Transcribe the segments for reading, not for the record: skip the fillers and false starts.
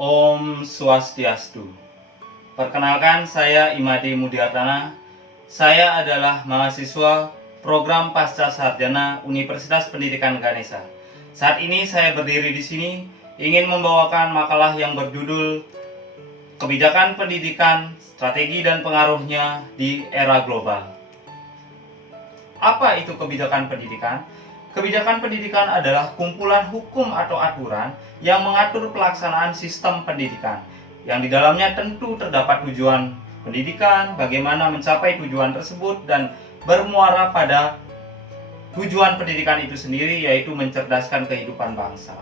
Om Swastiastu. Perkenalkan, saya Imadi Mudiartana. Saya adalah mahasiswa program Pasca Sarjana Universitas Pendidikan Ganesha. Saat ini saya berdiri di sini ingin membawakan makalah yang berjudul Kebijakan Pendidikan, Strategi dan Pengaruhnya di Era Global. Apa itu kebijakan pendidikan? Kebijakan pendidikan adalah kumpulan hukum atau aturan yang mengatur pelaksanaan sistem pendidikan, yang di dalamnya tentu terdapat tujuan pendidikan, bagaimana mencapai tujuan tersebut, dan bermuara pada tujuan pendidikan itu sendiri, yaitu mencerdaskan kehidupan bangsa.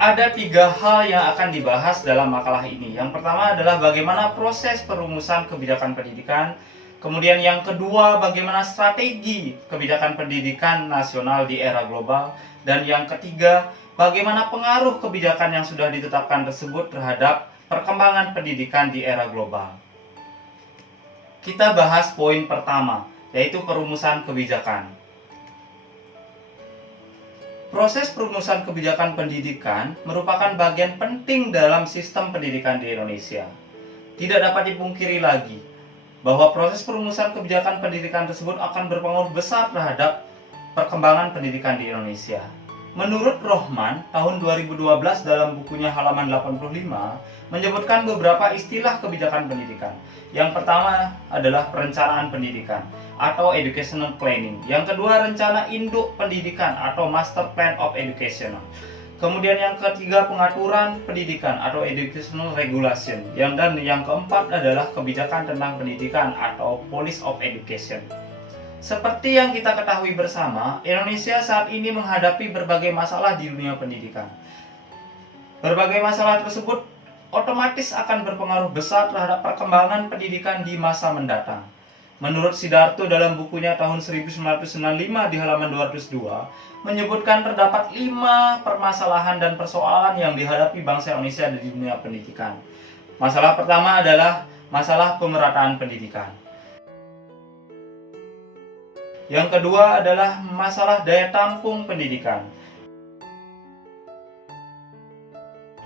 Ada 3 hal yang akan dibahas dalam makalah ini. Yang pertama adalah bagaimana proses perumusan kebijakan pendidikan. Kemudian yang kedua, bagaimana strategi kebijakan pendidikan nasional di era global. Dan yang ketiga, bagaimana pengaruh kebijakan yang sudah ditetapkan tersebut terhadap perkembangan pendidikan di era global. Kita bahas poin pertama, yaitu perumusan kebijakan. Proses perumusan kebijakan pendidikan merupakan bagian penting dalam sistem pendidikan di Indonesia. Tidak dapat dipungkiri lagi bahwa proses perumusan kebijakan pendidikan tersebut akan berpengaruh besar terhadap perkembangan pendidikan di Indonesia. Menurut Rohman, tahun 2012 dalam bukunya halaman 85 menyebutkan beberapa istilah kebijakan pendidikan. Yang pertama adalah perencanaan pendidikan atau educational planning. Yang kedua, rencana induk pendidikan atau master plan of education. Kemudian yang ketiga, pengaturan pendidikan atau educational regulation. Dan yang keempat adalah kebijakan tentang pendidikan atau policy of education. Seperti yang kita ketahui bersama, Indonesia saat ini menghadapi berbagai masalah di dunia pendidikan. Berbagai masalah tersebut otomatis akan berpengaruh besar terhadap perkembangan pendidikan di masa mendatang. Menurut Sidarto dalam bukunya tahun 1995 di halaman 202, menyebutkan terdapat 5 permasalahan dan persoalan yang dihadapi bangsa Indonesia di dunia pendidikan. Masalah pertama adalah masalah pemerataan pendidikan. Yang kedua adalah masalah daya tampung pendidikan.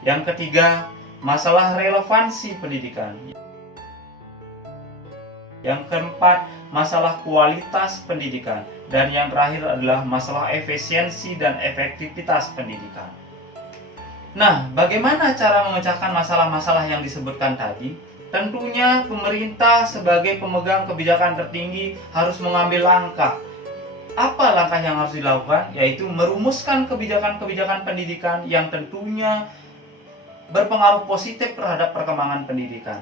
Yang ketiga, masalah relevansi pendidikan. Yang keempat, masalah kualitas pendidikan. Dan yang terakhir adalah masalah efisiensi dan efektivitas pendidikan. Nah, bagaimana cara memecahkan masalah-masalah yang disebutkan tadi? Tentunya pemerintah sebagai pemegang kebijakan tertinggi harus mengambil langkah. Apa langkah yang harus dilakukan? Yaitu merumuskan kebijakan-kebijakan pendidikan yang tentunya berpengaruh positif terhadap perkembangan pendidikan.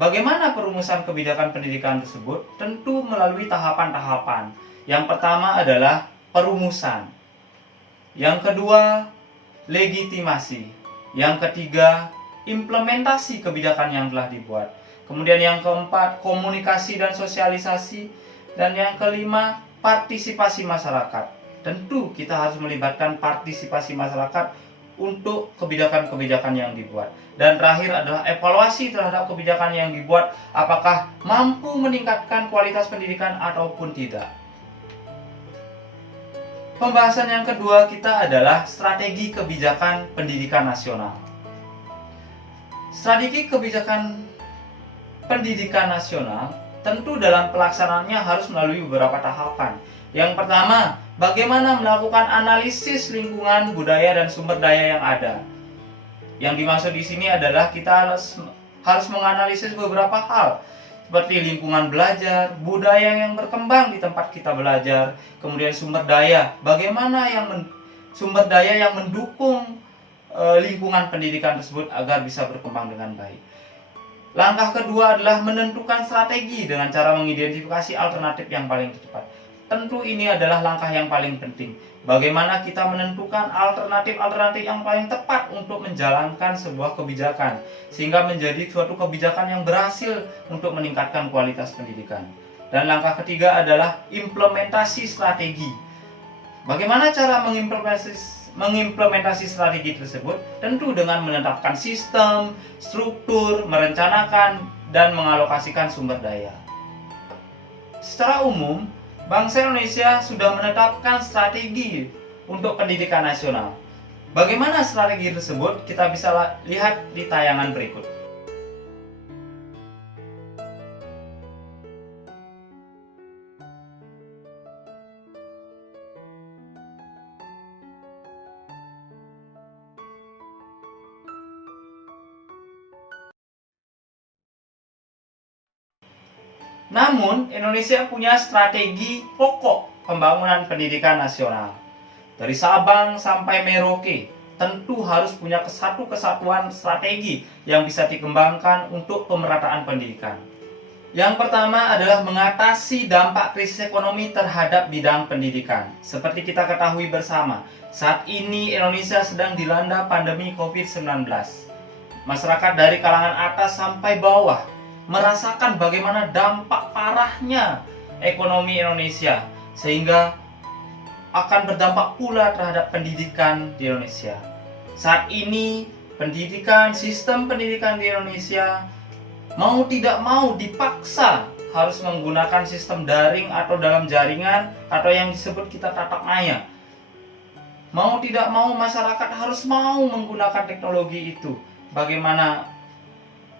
Bagaimana perumusan kebijakan pendidikan tersebut? Tentu melalui tahapan-tahapan. Yang pertama adalah perumusan. Yang kedua, legitimasi. Yang ketiga, implementasi kebijakan yang telah dibuat. Kemudian yang keempat, komunikasi dan sosialisasi. Dan yang kelima, partisipasi masyarakat. Tentu kita harus melibatkan partisipasi masyarakat untuk kebijakan-kebijakan yang dibuat. Dan terakhir adalah evaluasi terhadap kebijakan yang dibuat, apakah mampu meningkatkan kualitas pendidikan ataupun tidak. Pembahasan yang kedua kita adalah strategi kebijakan pendidikan nasional. Strategi kebijakan pendidikan nasional tentu dalam pelaksanaannya harus melalui beberapa tahapan. Yang pertama, bagaimana melakukan analisis lingkungan, budaya, dan sumber daya yang ada. Yang dimaksud di sini adalah kita harus menganalisis beberapa hal, seperti lingkungan belajar, budaya yang berkembang di tempat kita belajar, kemudian sumber daya, bagaimana sumber daya yang mendukung lingkungan pendidikan tersebut agar bisa berkembang dengan baik. Langkah kedua adalah menentukan strategi dengan cara mengidentifikasi alternatif yang paling tepat. Tentu ini adalah langkah yang paling penting. Bagaimana kita menentukan alternatif-alternatif yang paling tepat untuk menjalankan sebuah kebijakan, sehingga menjadi suatu kebijakan yang berhasil untuk meningkatkan kualitas pendidikan. Dan langkah ketiga adalah implementasi strategi. Bagaimana cara mengimplementasi strategi tersebut? Tentu dengan menetapkan sistem, struktur, merencanakan, dan mengalokasikan sumber daya. Secara umum, bangsa Indonesia sudah menetapkan strategi untuk pendidikan nasional. Bagaimana strategi tersebut? Kita bisa lihat di tayangan berikut. Namun, Indonesia punya strategi pokok pembangunan pendidikan nasional. Dari Sabang sampai Merauke, tentu harus punya satu kesatuan strategi yang bisa dikembangkan untuk pemerataan pendidikan. Yang pertama adalah mengatasi dampak krisis ekonomi terhadap bidang pendidikan. Seperti kita ketahui bersama, saat ini Indonesia sedang dilanda pandemi COVID-19. Masyarakat dari kalangan atas sampai bawah merasakan bagaimana dampak parahnya ekonomi Indonesia, sehingga akan berdampak pula terhadap pendidikan di Indonesia. Saat ini sistem pendidikan di Indonesia mau tidak mau dipaksa harus menggunakan sistem daring atau dalam jaringan atau yang disebut kita tatap maya. Mau tidak mau masyarakat harus mau menggunakan teknologi itu. Bagaimana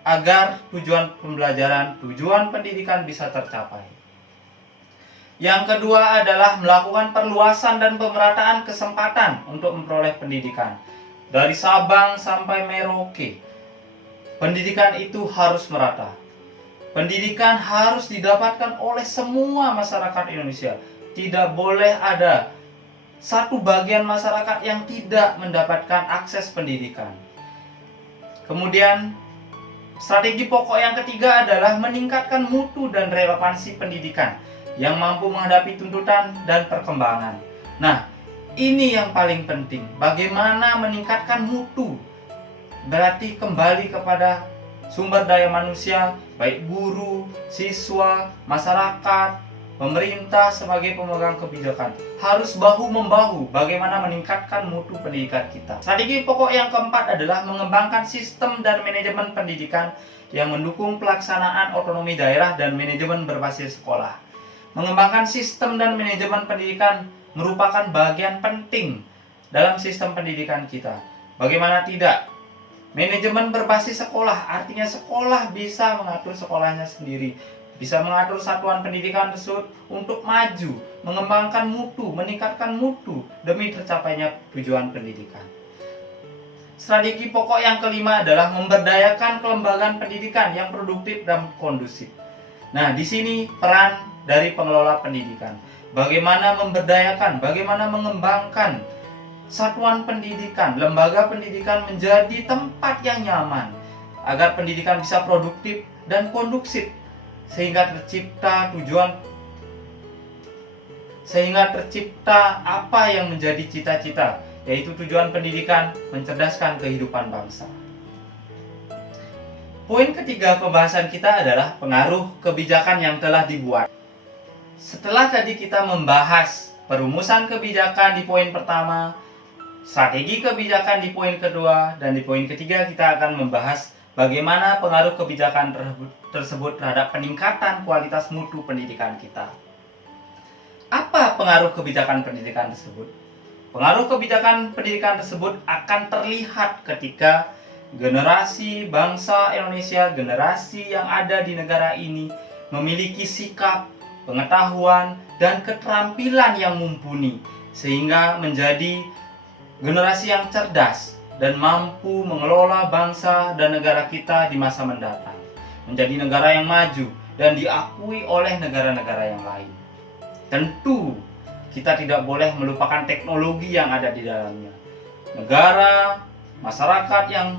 agar tujuan pembelajaran, tujuan pendidikan bisa tercapai. Yang kedua adalah melakukan perluasan dan pemerataan kesempatan untuk memperoleh pendidikan. Dari Sabang sampai Merauke, pendidikan itu harus merata. Pendidikan harus didapatkan oleh semua masyarakat Indonesia. Tidak boleh ada satu bagian masyarakat yang tidak mendapatkan akses pendidikan. Kemudian, strategi pokok yang ketiga adalah meningkatkan mutu dan relevansi pendidikan yang mampu menghadapi tuntutan dan perkembangan. Nah, ini yang paling penting. Bagaimana meningkatkan mutu? Berarti kembali kepada sumber daya manusia, baik guru, siswa, masyarakat, pemerintah sebagai pemegang kebijakan harus bahu-membahu bagaimana meningkatkan mutu pendidikan kita. Strategi pokok yang keempat adalah mengembangkan sistem dan manajemen pendidikan yang mendukung pelaksanaan otonomi daerah dan manajemen berbasis sekolah. Mengembangkan sistem dan manajemen pendidikan merupakan bagian penting dalam sistem pendidikan kita. Bagaimana tidak? Manajemen berbasis sekolah artinya sekolah bisa mengatur sekolahnya sendiri, bisa mengatur satuan pendidikan tersebut untuk maju, mengembangkan mutu, meningkatkan mutu demi tercapainya tujuan pendidikan. Strategi pokok yang kelima adalah memberdayakan kelembagaan pendidikan yang produktif dan kondusif. Nah, di sini peran dari pengelola pendidikan. Bagaimana memberdayakan, bagaimana mengembangkan satuan pendidikan, lembaga pendidikan menjadi tempat yang nyaman agar pendidikan bisa produktif dan kondusif, sehingga tercipta apa yang menjadi cita-cita, yaitu tujuan pendidikan mencerdaskan kehidupan bangsa. Poin ketiga pembahasan kita adalah pengaruh kebijakan yang telah dibuat. Setelah tadi kita membahas perumusan kebijakan di poin pertama, strategi kebijakan di poin kedua, dan di poin ketiga kita akan membahas bagaimana pengaruh kebijakan tersebut terhadap peningkatan kualitas mutu pendidikan kita. Apa pengaruh kebijakan pendidikan tersebut? Pengaruh kebijakan pendidikan tersebut akan terlihat ketika generasi bangsa Indonesia, generasi yang ada di negara ini memiliki sikap, pengetahuan, dan keterampilan yang mumpuni, sehingga menjadi generasi yang cerdas dan mampu mengelola bangsa dan negara kita di masa mendatang, menjadi negara yang maju dan diakui oleh negara-negara yang lain. Tentu kita tidak boleh melupakan teknologi yang ada di dalamnya. Negara, masyarakat yang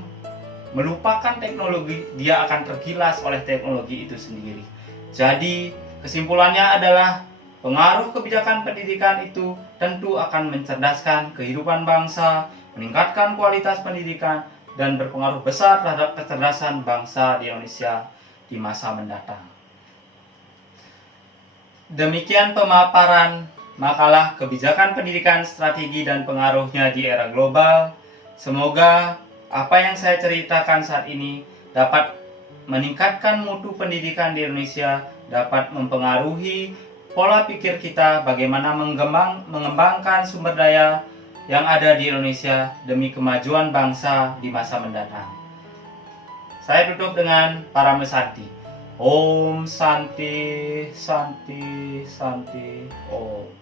melupakan teknologi, dia akan tergilas oleh teknologi itu sendiri. Jadi kesimpulannya adalah pengaruh kebijakan pendidikan itu tentu akan mencerdaskan kehidupan bangsa, meningkatkan kualitas pendidikan, dan berpengaruh besar terhadap kecerdasan bangsa di Indonesia di masa mendatang. Demikian pemaparan makalah kebijakan pendidikan, strategi, dan pengaruhnya di era global. Semoga apa yang saya ceritakan saat ini dapat meningkatkan mutu pendidikan di Indonesia, dapat mempengaruhi pola pikir kita bagaimana mengembangkan sumber daya yang ada di Indonesia demi kemajuan bangsa di masa mendatang. Saya tutup dengan Parame Santi. Om Santi, Santi, Santi, Om.